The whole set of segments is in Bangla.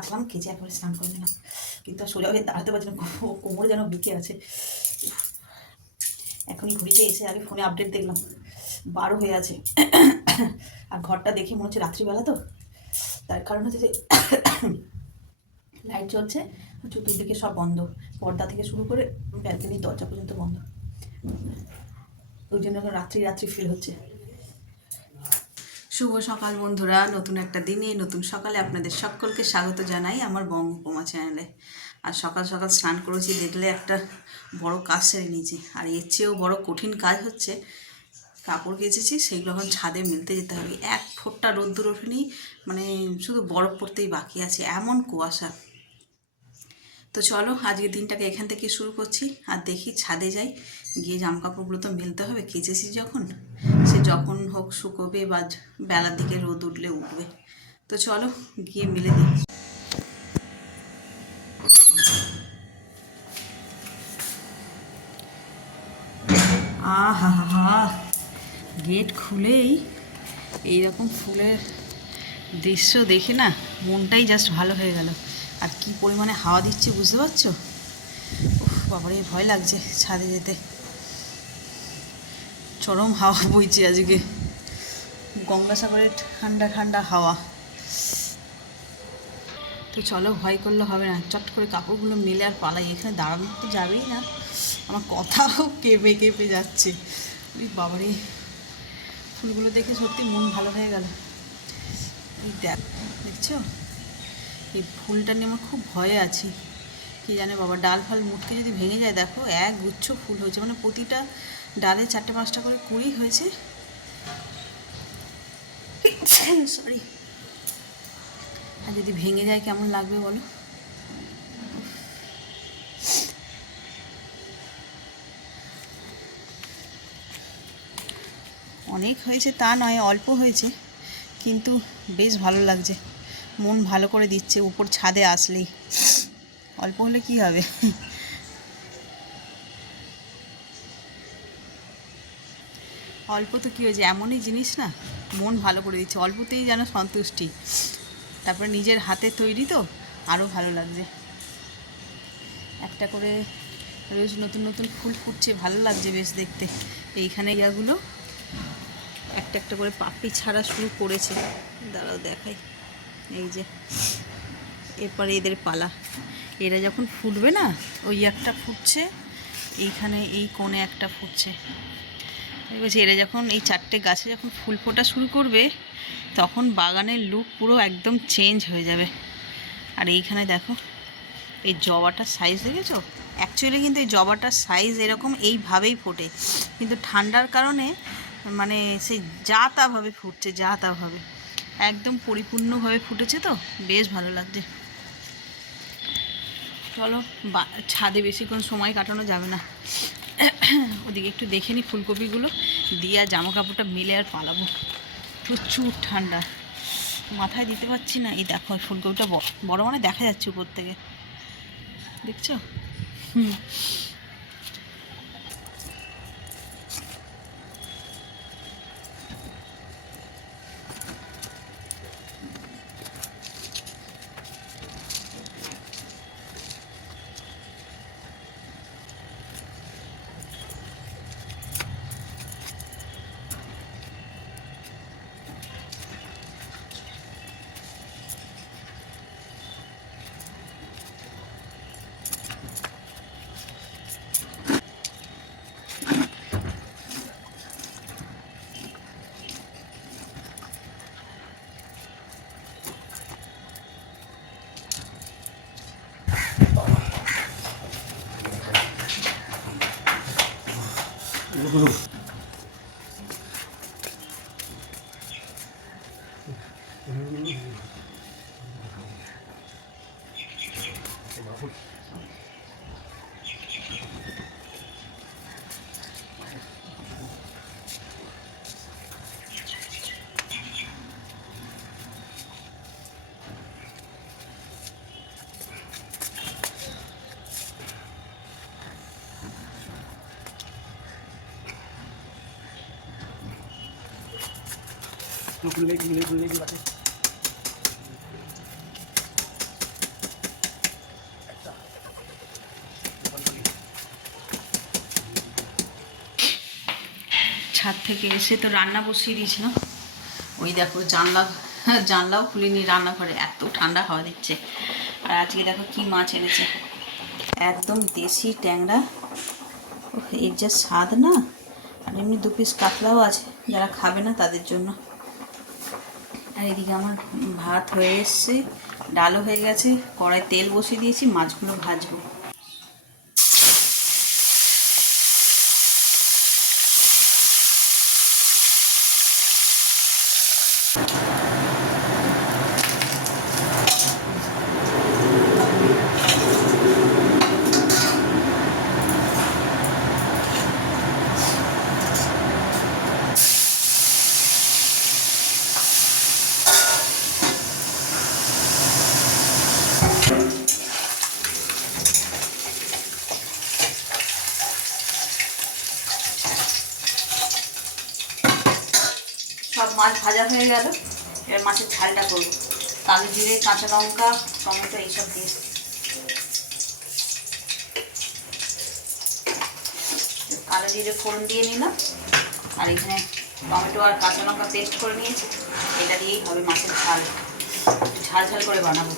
কাচলাম কেচে একবারে স্নান করে নিলাম। কিন্তু আর সোজা হয়ে দাঁড়াতে পারছি না কোমরে যেন বিকে আছে। এখনই ঘুরিতে এসে আগে ফোনে আপডেট দেখলাম, বারো হয়ে আছে। আর ঘরটা দেখে মনে হচ্ছে রাত্রিবেলা তো। তার কারণ হচ্ছে যে লাইট জ্বলছে, চতুর্দিকে সব বন্ধ। পর্দা থেকে শুরু করে ব্যালকনির দরজা পর্যন্ত বন্ধ। ওই জন্য এখন রাত্রি রাত্রি ফিল হচ্ছে। শুভ সকাল বন্ধুরা। নতুন একটা দিনে, নতুন সকালে আপনাদের সকলকে স্বাগত জানাই আমার বঙ্গোপমা চ্যানেলে। আর সকাল সকাল স্নান করেছি, দেখলে একটা বড় কাজ সেরে নিয়েছি। আর এর চেয়েও বড় কঠিন কাজ হচ্ছে কাপড় কেচেছি, সেইগুলো এখন ছাদে মিলতে যেতে হবে। এক ফোঁটটা রোদ্দুর ওঠেনি মানে শুধু বরফ পড়তেই বাকি আছে। এমন কুয়াশা। তো চলো, আজকের দিনটাকে এখান থেকে শুরু করছি। আর দেখি ছাদে যাই, গিয়ে জামা কাপড়গুলো তো মেলতে হবে, কেচেছি যখন। সে যখন হোক শুকোবে বা বেলার দিকে রোদ উঠলে উঠবে। তো চলো, গিয়ে মিলে দিই। আহা হা গেট খুলেই এইরকম ফুলের দৃশ্য দেখে না মনটাই জাস্ট ভালো হয়ে গেল। আর কি পরিমাণে হাওয়া দিচ্ছে বুঝতে পারছ? বাবারে, ভয় লাগছে ছাদে যেতে। চরম হাওয়া বইছে আজকে। গঙ্গাসাগরের ঠান্ডা ঠান্ডা হাওয়া। তো চলো, ভয় করলে হবে না। চট করে কাপড়গুলো মেলে আর পালাই। এখানে দাঁড়ানো তো যাবেই না। আমার কথাও কেঁপে কেঁপে যাচ্ছে। ওই বাবারে, ফুলগুলো দেখে সত্যি মন ভালো হয়ে গেল। দেখ, দেখছ? এই ফুলটা নিয়ে আমার খুব ভয়ে আছি। কি জানে বাবা, ডাল ফাল মুটকে যদি ভেঙে যায়, দেখো, এক গুচ্ছ ফুল হয়েছে। মানে প্রতিটা ডালে চারটে পাঁচটা করে কুড়ি হয়েছে। সরি আর যদি ভেঙে যায়, কেমন লাগবে বলো? অনেক হয়েছে তা নয়, অল্প হয়েছে, কিন্তু বেশ ভালো লাগছে। মন ভালো করে দিচ্ছে, উপর ছাদে আসলেই। অল্প হলে কি হবে? অল্প তো কী হয়েছে? এমনই জিনিস না, মন ভালো করে দিচ্ছে। অল্পতেই যেন সন্তুষ্টি। তারপরে নিজের হাতে তৈরি তো আরও ভালো লাগছে। একটা করে রোজ নতুন নতুন ফুল ফুটছে, ভালো লাগছে বেশ দেখতে। এইখানে ইয়াগুলো, একটা একটা করে পাপড়ি ছাড়া শুরু করেছে। দাঁড়াও দেখাই। এই যে, এরপরে এদের পালা। এরা যখন ফুটবে না, ওই একটা ফুটছে, এইখানে এই কোণে একটা ফুটছে। ঠিক আছে এরা যখন এই চারটে গাছে যখন ফুল ফোটা শুরু করবে, তখন বাগানের লুক পুরো একদম চেঞ্জ হয়ে যাবে। আর এইখানে দেখো, এই জবাটার সাইজ দেখেছ? অ্যাকচুয়ালি কিন্তু এই জবাটার সাইজ এরকম এইভাবেই ফোটে। কিন্তু ঠান্ডার কারণে মানে সেই যা তাভাবে ফুটছে, যা তাভাবে একদম পরিপূর্ণভাবে ফুটেছে তো? বেশ ভালো লাগছে। চলো ছাদে বেশিক্ষণ সময় কাটানো যাবে না। ওদিকে একটু দেখে নিই ফুলকপিগুলো। দিয়ে আর জামা কাপড়টা মিলে আর পালাবো। প্রচুর ঠান্ডা। মাথায় দিতে পারছি না। এই দেখো ফুলকপিটা বড় মানে দেখা যাচ্ছে উপর থেকে। দেখছ? হুম। ছাদ থেকে এসে তো রান্না বসিয়ে দিয়েছিলাম ওই দেখো জানলা, জানলাও খুলিনি রান্নাঘরে, এত ঠান্ডা হাওয়া দিচ্ছে। আর আজকে দেখো কি মাছ এনেছে। একদম দেশি ট্যাংরা। এর যা স্বাদ না? আর এমনি দু পিস কাতলাও আছে, যারা খাবে না তাদের জন্য। আর এদিকে আমার ভাত হয়ে এসছে, ডালও হয়ে গেছে, কড়াই তেল বসিয়ে দিয়েছি, মাছগুলো ভাজবো সব মাছ ভাজা হয়ে গেল। এবার মাছের ঝালটা করব। কালো জিরে, কাঁচা লঙ্কা, টমেটো, এইসব দিয়ে। কালো জিরে ফোড়ন দিয়ে নিলাম। আর এখানে টমেটো আর কাঁচা লঙ্কা পেস্ট করে নিয়েছি। এটা দিয়েই হবে মাছের ঝাল। ঝাল ঝাল করে বানাবো।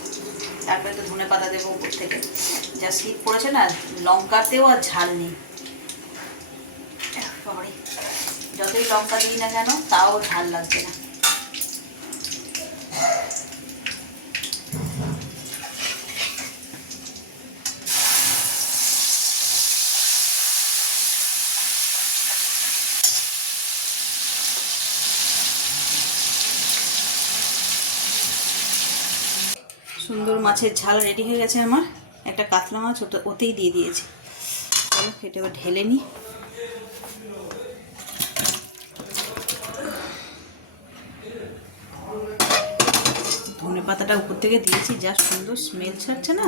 তারপরে তো ধনে পাতা দেবো উপর থেকে। যা শীত পড়েছে না, লঙ্কাতেও আর ঝাল নেই এহ, বাবারে। যতই লঙ্কা দিই না কেন, তাও ঝাল লাগবে না। সুন্দর মাছের ঝাল রেডি হয়ে গেছে আমার। একটা কাতলা মাছ ওতেই দিয়ে দিয়েছি। চলো এটা ঢেলে নিই ধনে পাতাটা উপর থেকে দিয়েছি, যা সুন্দর স্মেল ছাড়ছে না?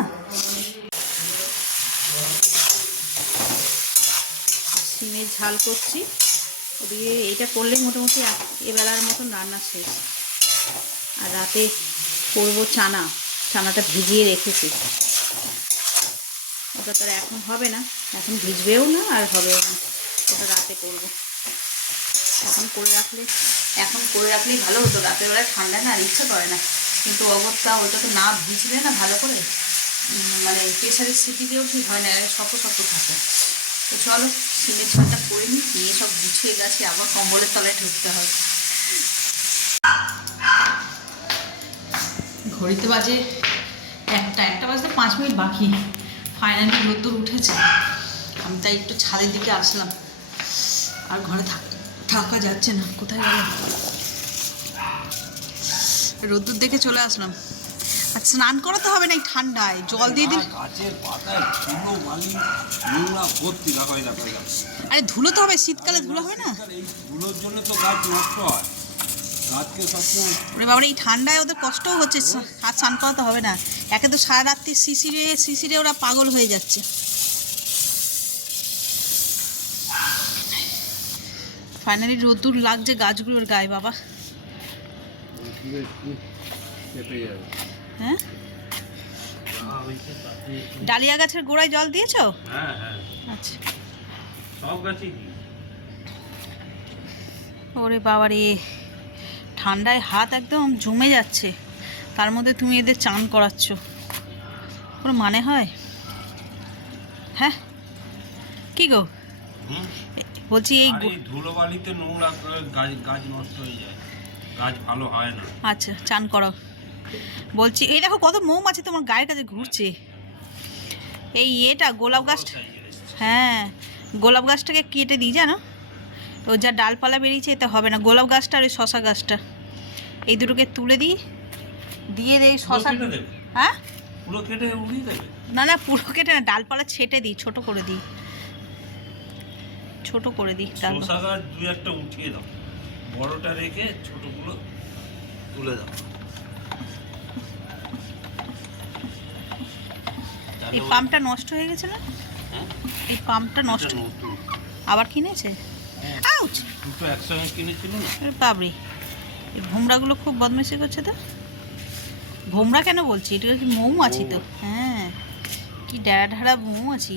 সিমের ঝাল করছি। ওদিকে এইটা করলে মোটামুটি এবেলার মতন রান্না শেষ। আর রাতে করব চানা। চানাটা ভিজিয়ে রেখেছি। ওটা তো আর এখন হবে না। এখন ভিজবেও না আর হবেও না। ওটা রাতে করব। এখন করে রাখলে এখন করে রাখলেই ভালো হতো। রাতের বেলায় ঠান্ডা না, আর ইচ্ছা করে না। কিন্তু অবস্থা ওটা তো না ভিজলে না ভালো করে মানে প্রেশারের দিয়েও ঠিক হয় না শক্ত শক্ত থাকে। তো চলো, সিমের ঝালটা করে নিই, নিয়ে সব গুছিয়ে গেছে আবার কম্বলের তলায় ঢুকতে হবে ঘড়িতে বাজে একটা একটা বাজতে পাঁচ মিনিট বাকি। ফাইনালি রোদ্দুর উঠেছে। আমি তাই একটু ছাদের দিকে আসলাম। আর ঘরে থাক যাচ্ছে না। কোথায় গেল রোদ্দুর দেখে চলে আসলাম। আর স্নান করাতে হবে না এই ঠান্ডায় জল দিয়ে দিলে আর ধুলো তো হবে শীতকালে ধুলো হবে না? এই ধুলোর জন্য তো গাছ নষ্ট হয়। ওরে বাবার এই ঠান্ডায় ওদের কষ্টও হচ্ছে আর স্নান করাতে হবে না। একে তো সারা রাত্রি শিশিরে শিশিরে ওরা পাগল হয়ে যাচ্ছে। ফাইনালি রোদ্দুর লাগছে গাছগুলোর গায়ে বাবা। হ্যাঁ? ডালিয়া গাছের গোড়ায় জল দিয়েছ? আচ্ছা। ওরে বাবা রে ঠান্ডায় হাত একদম জমে যাচ্ছে। তার মধ্যে তুমি এদের চান করাচ্ছ। কোনো মানে হয়? হ্যাঁ? কি গো? বলছি এই আর গো- এই ধুলো বালিতে নোংরা গাছ গাছ নষ্ট হয়ে যায়। গাছ ভালো হয় না। আচ্ছা চান করো। বলছি এই দেখো কত মৌমাছি তোমার গায়ের কাছে ঘুরছে। এই এটা গোলাপ গাছটা। হ্যাঁ গোলাপ গাছটাকে কেটে দিই জানো? ও যা ডালপালা বেরিয়েছে এতে হবে না। গোলাপ গাছটা আর ওই শশা গাছটা। এই দুটোকে তুলে দিই দিয়ে দেই শশা হ্যাঁ? পুরো কেটে উড়িয়ে দেবে? না না পুরো কেটে না ডালপালা ছেটে দিই ছোট করে দিই। ছোট করে দিই ডাল শসা গাছ দুই একটা উঠিয়ে দাও। বড়টা রেখে ছোটগুলো তুলে দাও। এই পাম্পটা নষ্ট হয়ে গেছে না? হ্যাঁ? এই পাম্পটা নষ্ট। আবার কিনেছে? হ্যাঁ। আউচ দুটো একসঙ্গে কিনেছিল না? বাবরি এই ভোমরাগুলো খুব বদমাইশি করছে তো। ভোমরা কেন বলছি? এটা কি মৌ মৌমাছি তো? হ্যাঁ কি ডেড়া ঢাড়া মৌমাছি।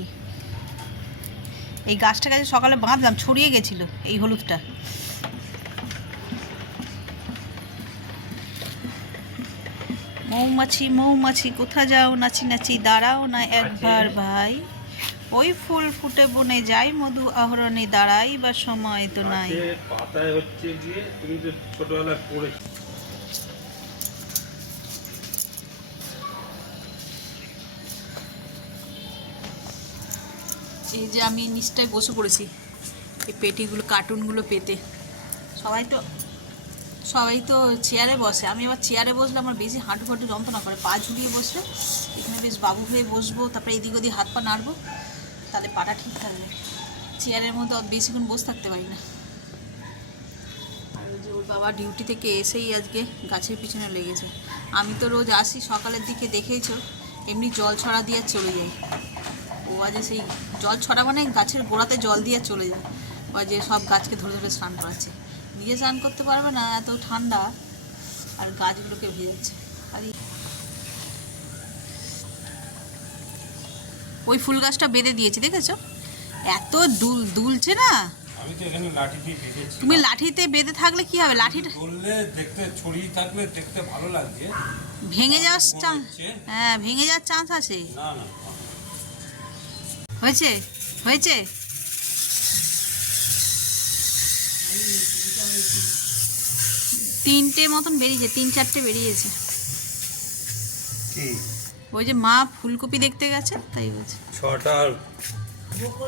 এই গাছটা কাছে সকালে বাঁধলাম ছড়িয়ে গেছিল এই হলুদটা। মৌমাছি মৌমাছি কোথা যাও নাচি নাচি দাঁড়াও না একবার ভাই। ওই ফুল ফুটে বনে যাই মধু আহরণে দাঁড়াই বা সময় তো নাই। পাতায় হচ্ছে গিয়ে তুমি তো ছোটবেলায় পড়েছো এই যে আমি নিচটায় বসে পড়েছি এই পেটিগুলো কার্টুনগুলো পেতে। সবাই তো সবাই তো চেয়ারে বসে। আমি আবার চেয়ারে বসলে আমার বেশি হাঁটু ফাঁটু যন্ত্রণা করে, পা ঝুলিয়ে বসলে এখানে বেশ বাবু হয়ে বসবো, তারপরে এদিক ওদিক হাত পা নাড়বো, তাহলে পাটা ঠিক থাকবে। চেয়ারের মধ্যে বেশিক্ষণ বসে থাকতে পারি না। যে ওর বাবা ডিউটি থেকে এসেই আজকে গাছের পিছনে লেগেছে। আমি তো রোজ আসি, সকালের দিকে দেখেইছো, এমনি জল ছড়া দিয়ে চলে যাই। ও আজকে সেই জল ছড়া মানে গাছের গোড়াতে জল দিয়ে চলে যায়। ও যে সব গাছকে ধরে ধরে স্নান করাচ্ছে। নিজে স্নান করতে পারবে না এত ঠান্ডা। আর গাছগুলোকে ভেজাচ্ছে আর ওই ফুল গাছটা বেঁধে দিয়েছি দেখেছ? এত দুল দুলছে না? দিয়ে তুমি লাঠিতে বেঁধে থাকলে কি হবে? লাঠিটা দেখতে ছড়িয়ে থাকলে দেখতে ভালো লাগছে। ভেঙে যাওয়ার চান্স হ্যাঁ ভেঙে যাওয়ার চান্স আছে। না হয়েছে? হয়েছে তিনটে মতন বেরিয়েছে তিন চারটে বেরিয়েছে। ওই যে মা ফুলকপি দেখতে গেছে তাই বলছে। ছটা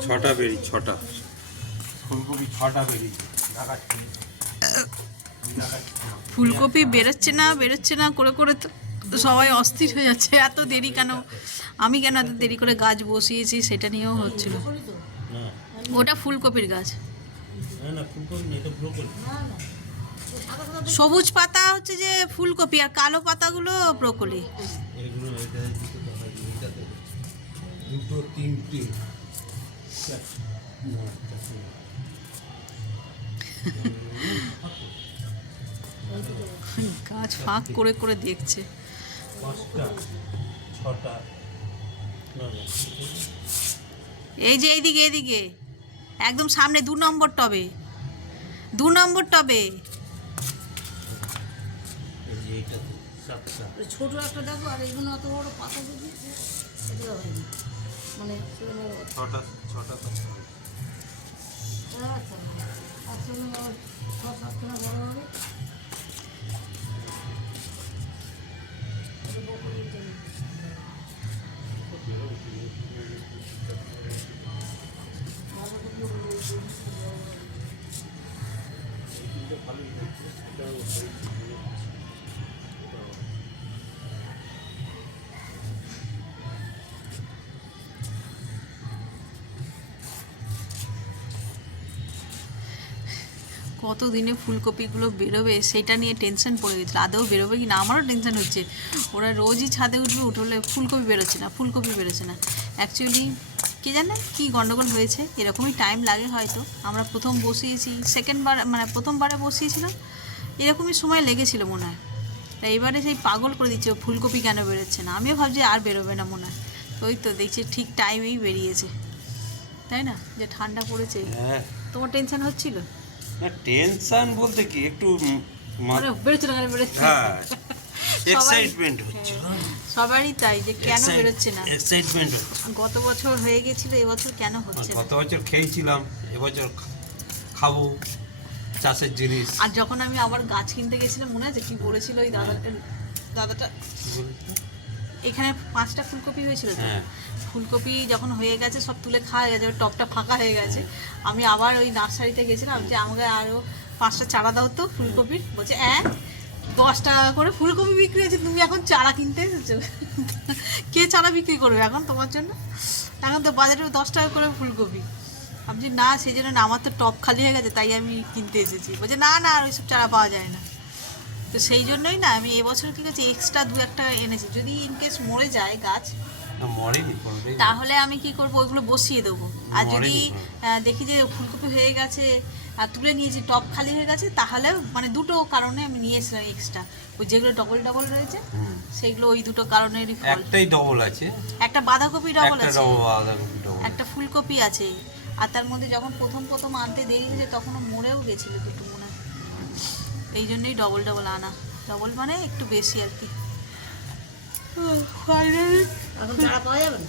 ছটা বেরি ছটা। ফুলকপি ছটা দেখাচ্ছি। ফুলকপি বেরোচ্ছে না বেরোচ্ছে না করে করে তো সবাই অস্থির হয়ে যাচ্ছে এত দেরি কেন? আমি কেন এত দেরি করে গাছ বসিয়েছি সেটা নিয়েও হচ্ছিল। ওটা ফুলকপির গাছ। সবুজ পাতা হচ্ছে যে ফুলকপি আর কালো পাতাগুলো ব্রোকলি। দুটো তিনটে। গাছ ফাঁক করে করে দেখছে। পাঁচটা ছটা। না না এই যে এইদিকে এইদিকে। একদম সামনে দু নম্বর টবে দু নম্বর টবে ছোট একটা দেখো আর এইগুলো অত বড় পাতা যদি সেগুলো মানে ছটা ছটা আচ্ছা কত দিনে ফুলকপিগুলো বেরোবে সেটা নিয়ে টেনশন পড়ে গেছিল। আদৌ বেরোবে কি না? আমারও টেনশন হচ্ছে। ওরা রোজই ছাদে উঠবে উঠলে ফুলকপি বেরোচ্ছে না ফুলকপি বেরোচ্ছে না। অ্যাকচুয়ালি কে জানে কি গন্ডগোল হয়েছে? এরকমই টাইম লাগে হয়তো। আমরা প্রথম বসিয়েছি সেকেন্ড বার মানে প্রথমবারে বসিয়েছিলাম এরকমই সময় লেগেছিল মনে হয়। তা এবারে সেই পাগল করে দিচ্ছে ও ফুলকপি কেন বেরোচ্ছে না? আমিও ভাবছি আর বেরোবে না মনে হয়। ওই তো দেখছি ঠিক টাইমেই বেরিয়েছে। তাই না? যে ঠান্ডা পড়েছে। হ্যাঁ। তোমার টেনশন হচ্ছিল? না টেনশন বলতে কি? একটু কেন? বেরোচ্ছে। হ্যাঁ এক্সাইটমেন্ট হচ্ছে। সবারই তাই যে কেন বেরোচ্ছে না। এক্সাইটমেন্ট গত বছর হয়ে গেছিল এবছর কেন হচ্ছে গত বছর খেয়েছিলাম এবছর খাব চাষের জিনিস। আর যখন আমি আবার গাছ কিনতে গেছিলাম মনে আছে? কি বলেছিল ওই দাদাটা? দাদাটা? এখানে পাঁচটা ফুলকপি হয়েছিল তো? হ্যাঁ। ফুলকপি যখন হয়ে গেছে, সব তুলে খাওয়া গেছে। টপটা ফাঁকা হয়ে গেছে। আমি আবার ওই নার্সারিতে গেছিলাম যে আমাকে আরও পাঁচটা চারা দাও তো ফুলকপির। বলছে এক দশ টাকা করে ফুলকপি বিক্রি হয়েছে। তুমি এখন চারা কিনতে এসেছ? কে চারা বিক্রি করবে এখন তোমার জন্য? এখন তো বাজারে দশ টাকা করে ফুলকপি। আমি না, সেই জন্য না, আমার তো টপ খালি হয়ে গেছে, তাই আমি কিনতে এসেছি। বলছে, না না, আর ওইসব চারা পাওয়া যায় না। তো সেই জন্যই না, আমি এবছর কী করছি এক্সট্রা দু একটা এনেছি। যদি ইনকেস মরে যায় গাছ। তাহলে আমি কি করব? ওইগুলো বসিয়ে দেবো। আর যদি দেখি যে ফুলকপি হয়ে গেছে আর তুলে নিয়েছি টপ খালি হয়ে গেছে তাহলে মানে দুটো কারণে আমি নিয়ে এসেছিলাম এক্সট্রা ওই যেগুলো ডবল ডবল রয়েছে সেগুলো ওই দুটো কারণেরই ফল। একটাই ডবল আছে। একটা বাঁধাকপি ডবল আছে। একটা ফুলকপি আছে। আর তার মধ্যে যখন প্রথম প্রথম আনতে দেরি হয়েছে তখনও মরেও গেছিল দুটো মনে হয়। এই জন্যই ডবল ডবল আনা। ডবল মানে একটু বেশি আর কি। এখন চারা পাওয়া যাবে না?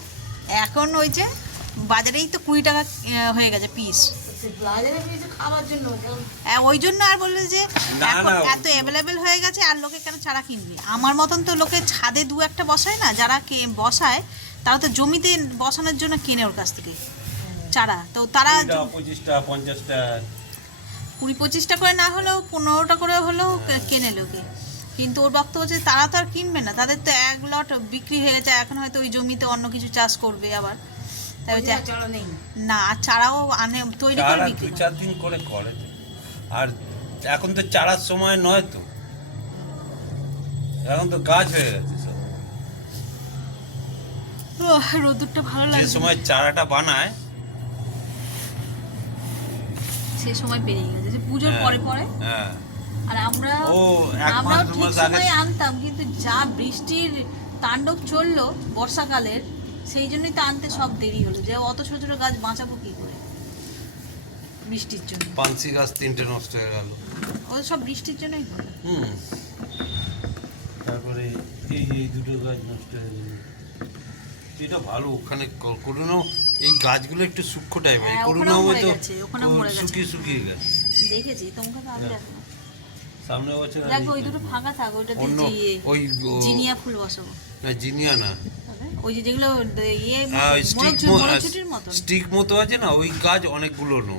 এখন ওই যে বাজারেই তো কুড়ি টাকা হয়ে গেছে পিস কারণ ওই জন্য আর বলল যে এখন এত অ্যাভেলেবেল হয়ে গেছে আর লোকে কেন চারা কিনবে? আমার মতন তো লোকে ছাদে দু একটা বসায় না যারা কে বসায় তারা তো জমিতে বসানোর জন্য কিনে ওর কাছ থেকে চারা। তো তারা পঁচিশটা পঞ্চাশটা। কুড়ি পঁচিশটা করে না হলেও পনেরোটা করে হলেও কেনে লোকে। কিন্তু ওর বক্তব্য হচ্ছে তারা তো আর কিনবে না তাদের তো এক লট বিক্রি হয়ে গেছে এখন হয়তো ওই জমিতে অন্য কিছু চাষ করবে আবার। না চারাও আনে তৈরি করে বিক্রি দু চার দিন করে করে। আর এখন তো চারার সময় নয় তো। এখন তো গাছ হয়ে গেছে রোদ্দুরটা ভালো যে লাগে সময় চারাটা বানায় সে সময় পেরিয়ে গেছে। যে পুজোর হ্যাঁ, পরে পরে? হ্যাঁ। আর আমরা আমরাও ঠিক আনতাম কিন্তু যা বৃষ্টির তাণ্ডব চলল বর্ষাকালের সেই জন্যই তো আনতে সব দেরি হলো। যে অত ছোট ছোট গাছ বাঁচাবো কি করে? বৃষ্টির জন্য। পানসি গাছ তিনটে নষ্ট হয়ে গেল। ও সব বৃষ্টির জন্যই হুম। তারপরে এই এই দুটো গাছ নষ্ট হয়ে গেল। এটা ভালো ওখানে এই গাছগুলো একটু সূক্ষ্ম টাইপের হ্যাঁ, করুণা গেছে। শুকিয়ে শুকিয়ে গেছে। দেখেছি তোমাকে তো আমি দেখো সামনে বছর দেখো ওই দুটো ফাঁকা থাক ওইটা দিয়ে ওই জিনিয়া ফুল বসাবো। না জিনিয়া না। ওই যে যেগুলো ইয়ে হ্যাঁ স্টিক মতন। স্টিক মতো আছে না ওই গাছ অনেকগুলো নো।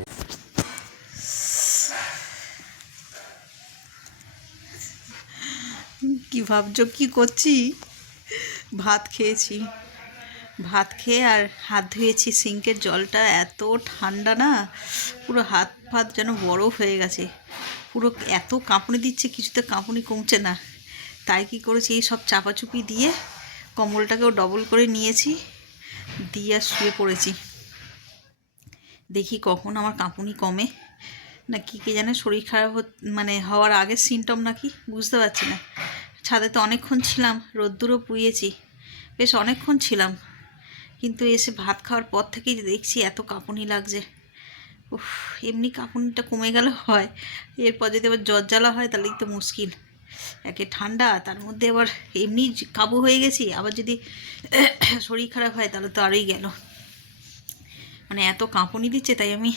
কি ভাবছ কি করছি? ভাত খেয়েছি। ভাত খেয়ে আর হাত ধুয়েছি সিঙ্কের জলটা এত ঠান্ডা না পুরো হাত ফাত যেন বরফ হয়ে গেছে। পুরো এত কাঁপুনি দিচ্ছে, কিছুতে কাঁপুনি কমছে না। তাই কি করেছি, এই সব চাপাচুপি দিয়ে কম্বলটাকেও ডবল করে নিয়েছি, দিয়ে আর শুয়ে পড়েছি। দেখি কখন আমার কাঁপুনি কমে। না কী কে জানে শরীর খারাপ মানে হওয়ার আগের সিমটম নাকি, বুঝতে পারছি না। ছাদে তো অনেকক্ষণ ছিলাম, রোদ্দুরও পুয়েছি বেশ অনেকক্ষণ ছিলাম। কিন্তু এসে ভাত খাওয়ার পর থেকেই দেখছি এত কাঁপুনি লাগছে। উফ, এমনি কাঁপুনিটা কমে গেলে হয়। এরপর যদি আবার জ্বর জ্বালা হয় তাহলেই তো মুশকিল। একে ঠান্ডা, তার মধ্যে আবার এমনি কাবু হয়ে গেছি, আবার যদি শরীর খারাপ হয়, তাহলে তো আরোই গেল। মানে এত কাঁপুনি দিচ্ছে, তাই আমি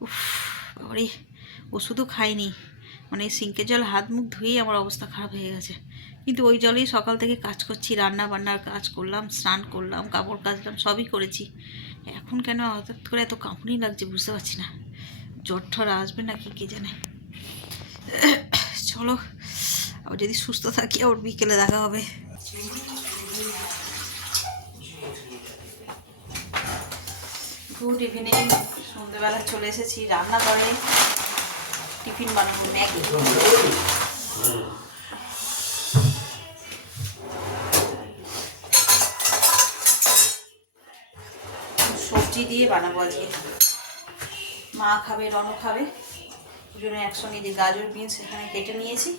উফ ওষুধও খাইনি। মানে সিঙ্কের জল, হাত মুখ ধুয়েই আমার অবস্থা খারাপ হয়ে গেছে। কিন্তু ওই জলেই সকাল থেকে কাজ করছি রান্না বান্নার কাজ করলাম, স্নান করলাম, কাপড় কাচলাম, সবই করেছি। এখন কেন হঠাৎ করে এত কাঁপুনি লাগছে বুঝতে পারছি না। জ্বর ঠর আসবে না কি জানে। চলো, আবার যদি সুস্থ থাকি, আবার বিকেলে দেখা হবে। গুড ইভিনিং সন্ধ্যেবেলা চলে এসেছি রান্নাঘরে। টিফিন বানাবো ম্যাগি। সবজি দিয়ে বানাবো আজকে। মা খাবে রনও খাবে। দুজনে একসঙ্গে যে গাজর, বিনস এখানে কেটে নিয়েছি।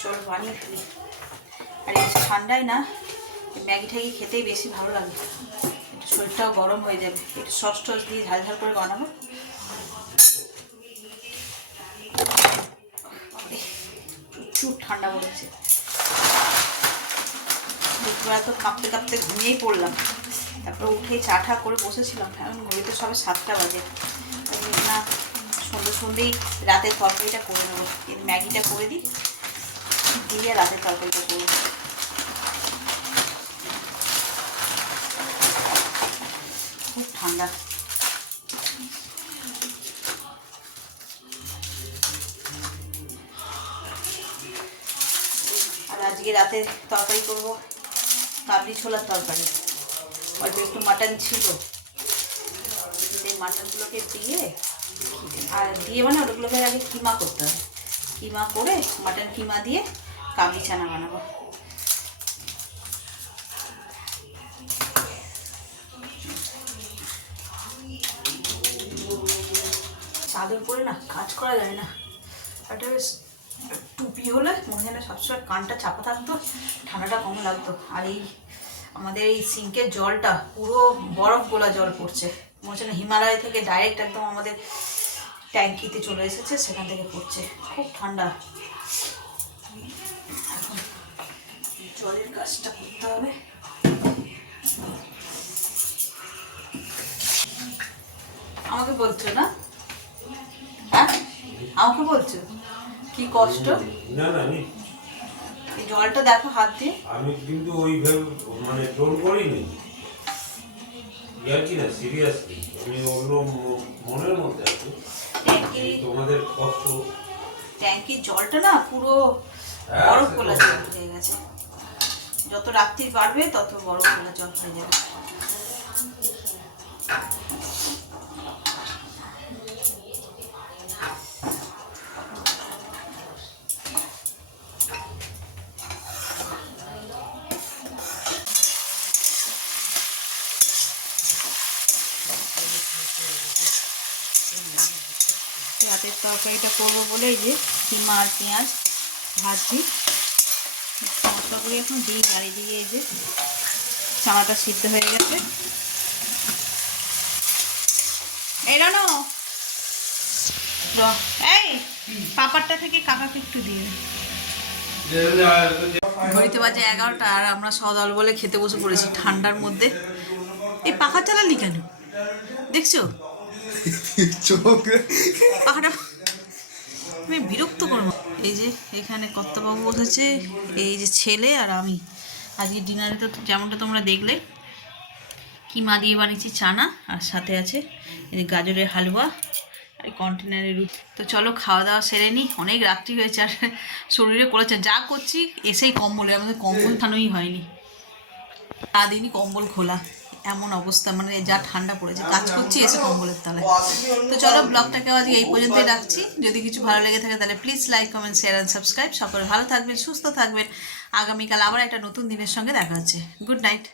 চল বানিয়ে ফেলি আর এই ঠান্ডায় না ম্যাগি ঠ্যাগি খেতেই বেশি ভালো লাগে। একটু শরীরটাও গরম হয়ে যাবে। একটু সস টস দিয়ে ঝাল ঝাল করে বানাবো। প্রচুর ঠান্ডা পড়েছে। দুপুরবেলা তো কাঁপতে কাঁপতে ঘুমিয়েই পড়লাম। তারপর উঠে চা ঠা করে বসেছিলাম, এখন ঘড়িতে সবে সাতটা বাজে। না, সন্ধ্যে সন্ধ্যেই রাতের তরকারিটা করে নেব। ম্যাগিটা করে দিই, দিয়ে রাতের তরকারিটা করব। খুব ঠান্ডা। আর আজকে রাতে তরকারি করব, কাবলি ছোলার তরকারি। অল্প একটু মাটন ছিল। সেই মাটনগুলোকে দিয়ে, আর দিয়ে মানে ওগুলোকে আগে কিমা করতে হবে। কিমা করে মাটন কিমা দিয়ে কাবলি চানা বানাবো। চাদর পরে না কাজ করা যায় না। একটা বেশ টুপি হলে মনে হয় না সবসময় কানটা চাপা থাকতো, ঠান্ডাটা কম লাগতো। আর এই আমাদের এই সিঙ্কের জলটা পুরো বরফ গোলা জল পড়ছে। মনে হচ্ছে হিমালয় থেকে ডাইরেক্ট একদম আমাদের ট্যাঙ্কিতে চলে এসেছে, সেখান থেকে পড়ছে। খুব ঠান্ডা। এখন জলের কাজটা করতে হবে। আমাকে বলছো না? হ্যাঁ? আমাকে বলছো? কি কষ্ট? না না জলটা দেখো হাত দিয়ে। আমি কিন্তু ওইভাবে মানে টোন করিনি। ইয়ার কি না সিরিয়াসলি আমি অন্য মনের মধ্যে আছি। তোমাদের কষ্ট ট্যাঙ্কির জলটা না পুরো হ্যাঁ, বরফ গোলা জল হয়ে গেছে। যত রাত্রি বাড়বে তত বরফ গোলা জল হয়ে যাবে রাতের তরকারিটা করব বলে এই যে কিমা আর পেঁয়াজ ভাজছি মশলা করে এখন দিই গাড়ি দিয়ে এই যে চানাটা সিদ্ধ হয়ে গেছে। এই রানো! র- এই পাপারটা থেকে কাকাকে একটু দিয়ে ঘড়িতে বাজে এগারোটা আর আমরা সদল বলে খেতে বসে পড়েছি ঠান্ডার মধ্যে। এই পাখা চালালি কেন? দেখছ? পাখাটা আমি বিরক্ত করব এই যে এখানে কর্তাবাবু বসেছে, এই যে ছেলে আর আমি। আজকে ডিনারে তো যেমনটা তোমরা দেখলে, কিমা দিয়ে বানিয়েছি চানা, আর সাথে আছে এই গাজরের হালুয়া আর কন্টেনারের রুটি। তো চলো খাওয়া দাওয়া সেরে নিই অনেক রাত্রি হয়েছে আর শরীরে করেছে। যা করছি, এসেই কম্বলে, আমাদের কম্বল খানোই হয়নি। তা দিনই কম্বল খোলা। এমন অবস্থা মানে যা ঠান্ডা পড়েছে। কাজ করছি, এসে কম্বলের তলায়। তো চলো ব্লগটাকে আজকে এই পর্যন্তই রাখছি। যদি কিছু ভালো লেগে থাকে, তাহলে please like comment share and subscribe সকলে ভালো থাকবেন, সুস্থ থাকবেন। আগামীকাল আবার একটা নতুন দিনের সঙ্গে দেখা হচ্ছে। Good night